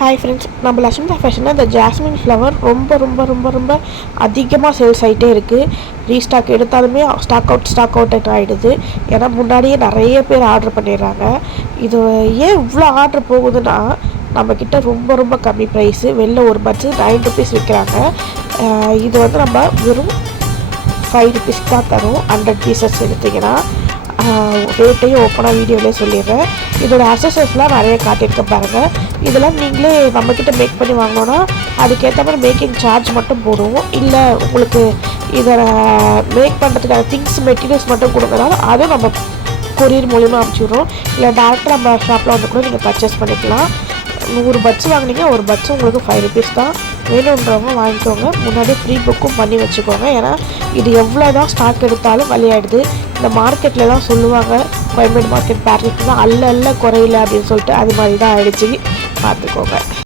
Hi friends, நம்ம லக்ஷ்மி ஃபேஷனில் இந்த jasmine flower ரொம்ப ரொம்ப ரொம்ப ரொம்ப அதிகமாக சேல்ஸ் ஆகிட்டே இருக்குது. ரீஸ்டாக் எடுத்தாலுமே ஸ்டாக் அவுட் ஆகிடுது. ஏன்னா முன்னாடியே நிறைய பேர் ஆர்டர் பண்ணிடுறாங்க. இது ஏன் இவ்வளோ ஆர்டர் போகுதுன்னா, நம்மக்கிட்ட ரொம்ப ரொம்ப கம்மி ப்ரைஸு. வெளில ஒரு பட்ஜெட் 9 ருபீஸ் விற்கிறாங்க. இது வந்து நம்ம வெறும் 5 ருபீஸ்க்கு தான் தரும். 100 பீசஸ் எடுத்திங்கன்னா ரேட்டையும் ஓப்பனாக வீடியோவிலே சொல்லிடுறேன். இதோட அக்சஸரிஸ்லாம் நிறைய காட்டியிருக்க பாருங்கள். இதெல்லாம் நீங்களே நம்மக்கிட்ட மேக் பண்ணி வாங்கினோன்னா அதுக்கேற்ற மாதிரி மேக்கிங் சார்ஜ் மட்டும் போடுவோம். இல்லை உங்களுக்கு இதை மேக் பண்ணுறதுக்கான மெட்டீரியல்ஸ் மட்டும் கொடுக்கறனால அதுவும் நம்ம கொரியர் மூலிமா அனுப்பிச்சிடுறோம். இல்லை டேரெக்டாக நம்ம ஷாப்பில் வந்து கூட நீங்கள் பர்ச்சேஸ் பண்ணிக்கலாம். 100 பட்ஸ் வாங்கினீங்க, ஒரு பட்ஸ் உங்களுக்கு 5 ருபீஸ் தான். வேணுன்றவங்க வாங்கிக்கோங்க. முன்னாடியே ஃப்ரீ புக்கும் பண்ணி வச்சுக்கோங்க. ஏன்னா இது எவ்வளோ தான் ஸ்டாக் எடுத்தாலும் வழியாயிடுது. இந்த மார்க்கெட்லலாம் சொல்லுவாங்க, கோயம்பேடு மார்க்கெட் பேரட் தான் அல்ல குறையில அப்படின்னு சொல்லிட்டு அது மாதிரி தான் ஆகிடுச்சு. பார்த்துக்கோங்க.